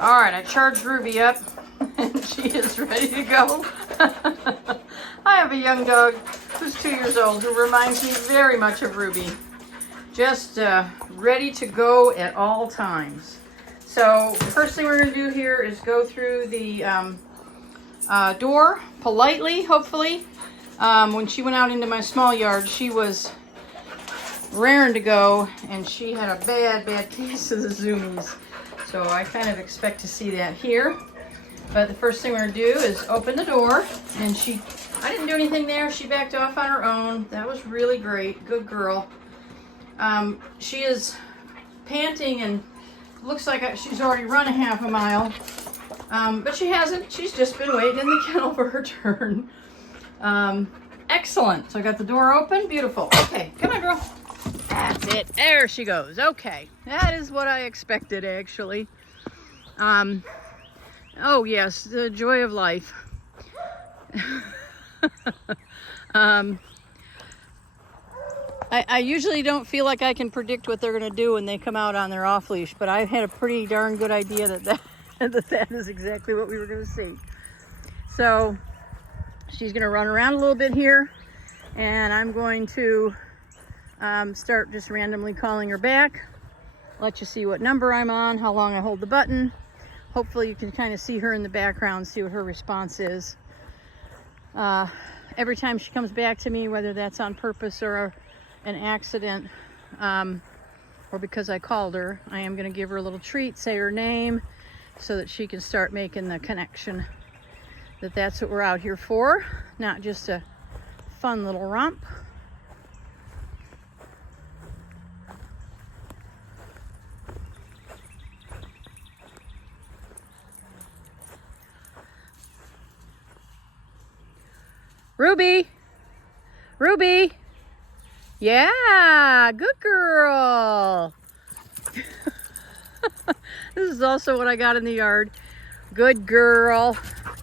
All right, I charged Ruby up and she is ready to go. I have a young dog who's 2 years old who reminds me very much of Ruby. Just ready to go at all times. So the first thing we're going to do here is go through the door politely, hopefully. When she went out into my small yard, she was raring to go, and she had a bad case of the zoomies. So I kind of expect to see that here. But the first thing we're going to do is open the door, and I didn't do anything there. She backed off on her own. That was really great. Good girl. She is panting and looks like she's already run a half a mile. But she hasn't. She's just been waiting in the kennel for her turn. Excellent. So I got the door open. Beautiful. Okay, come on, girl. That's it. There she goes. Okay. That is what I expected, actually. Oh, yes, the joy of life. I usually don't feel like I can predict what they're going to do when they come out on their off-leash, but I had a pretty darn good idea that is exactly what we were going to see. So she's going to run around a little bit here, and I'm going to start just randomly calling her back, let you see what number I'm on, how long I hold the button. Hopefully you can kind of see her in the background, see what her response is. Every time she comes back to me, whether that's on purpose or an accident, or because I called her, I am going to give her a little treat, say her name, so that she can start making the connection that that's what we're out here for, not just a fun little romp. Ruby! Ruby! Yeah, good girl. This is also what I got in the yard. Good girl.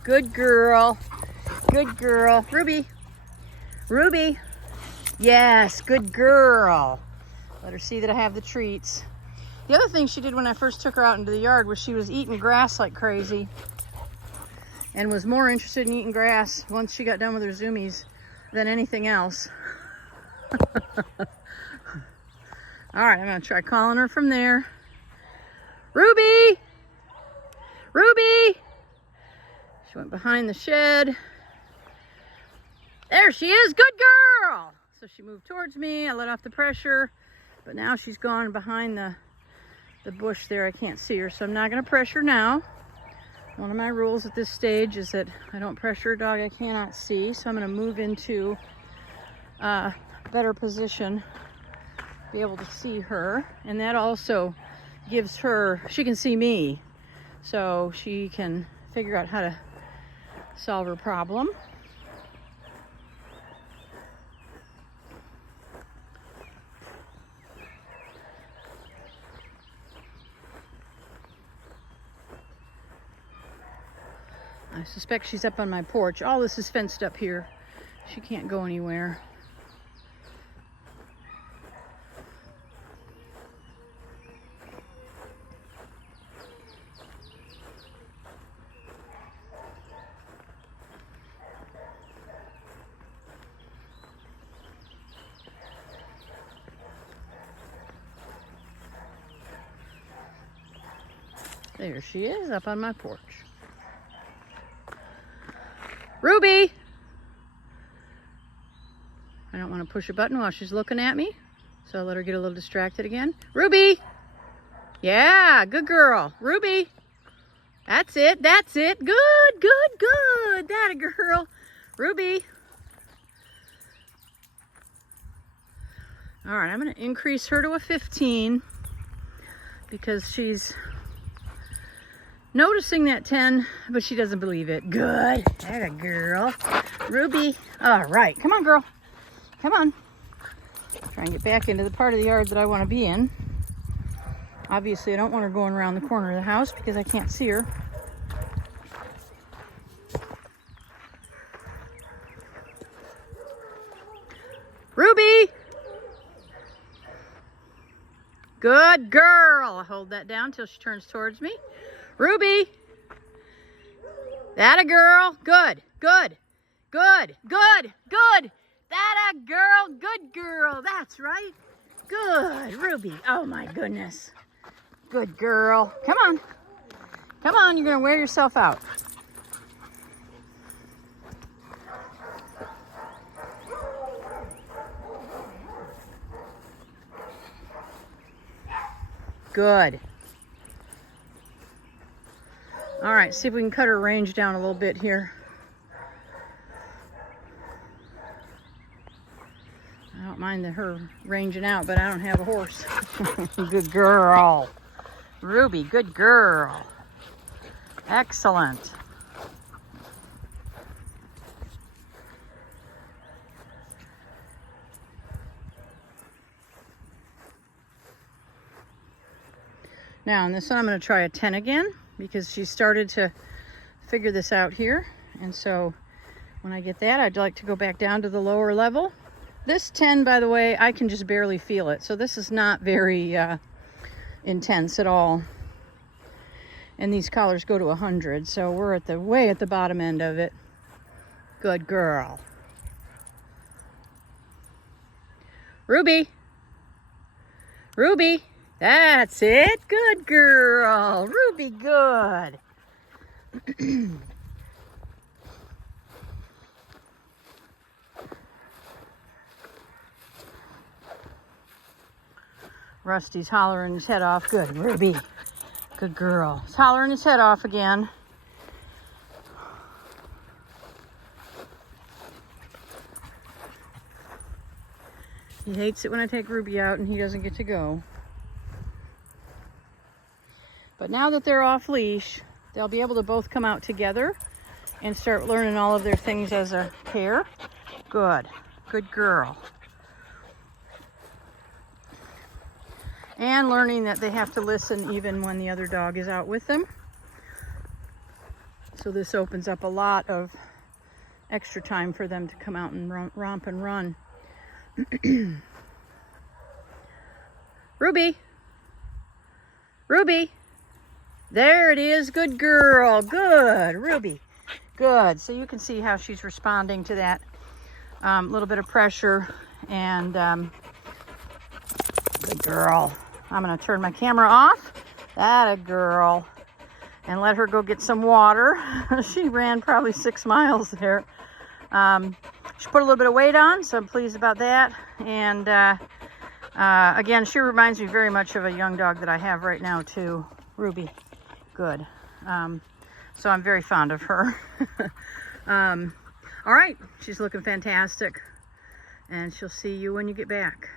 Good girl. Good girl. Ruby. Ruby. Yes, good girl. Let her see that I have the treats. The other thing she did when I first took her out into the yard was she was eating grass like crazy, and was more interested in eating grass once she got done with her zoomies than anything else. All right, I'm gonna try calling her from there. Ruby! Ruby! She went behind the shed. There she is, good girl! So she moved towards me, I let off the pressure, but now she's gone behind the bush there. I can't see her, so I'm not gonna pressure now. One of my rules at this stage is that I don't pressure a dog I cannot see, so I'm going to move into a better position, be able to see her, and that also gives her, she can see me, so she can figure out how to solve her problem. I suspect she's up on my porch. All this is fenced up here. She can't go anywhere. There she is, up on my porch. Ruby! I don't want to push a button while she's looking at me, so I'll let her get a little distracted again. Ruby! Yeah, good girl. Ruby! That's it, that's it. Good, good, good. That a girl. Ruby! All right, I'm going to increase her to a 15 because she's noticing that 10, but she doesn't believe it. Good. That a girl. Ruby. All right. Come on, girl. Come on. Try and get back into the part of the yard that I want to be in. Obviously, I don't want her going around the corner of the house because I can't see her. Ruby! Good girl. Hold that down till she turns towards me. Ruby. That a girl. Good, good, good, good, good. That a girl. Good girl. That's right. Good, Ruby. Oh my goodness. Good girl. Come on. Come on, you're gonna wear yourself out. Good. All right, see if we can cut her range down a little bit here. I don't mind her ranging out, but I don't have a horse. Good girl. Ruby, good girl. Excellent. Now on this one I'm going to try a 10 again because she started to figure this out here, and so when I get that I'd like to go back down to the lower level. This 10, by the way, I can just barely feel it, so this is not very intense at all. And these collars go to 100, so we're at the way at the bottom end of it. Good girl. Ruby. Ruby. That's it. Good girl. Ruby, good. Rusty's hollering his head off. Good, Ruby. Good girl. He's hollering his head off again. He hates it when I take Ruby out and he doesn't get to go. But now that they're off leash, they'll be able to both come out together and start learning all of their things as a pair. Good. Good girl. And learning that they have to listen even when the other dog is out with them. So this opens up a lot of extra time for them to come out and romp and run. Ruby. Ruby. There it is. Good girl. Good. Ruby. Good. So you can see how she's responding to that little bit of pressure. And good girl. I'm going to turn my camera off. That a girl. And let her go get some water. She ran probably 6 miles there. She put a little bit of weight on, so I'm pleased about that. And again, she reminds me very much of a young dog that I have right now too. Ruby. Good. So I'm very fond of her. All right. She's looking fantastic. And she'll see you when you get back.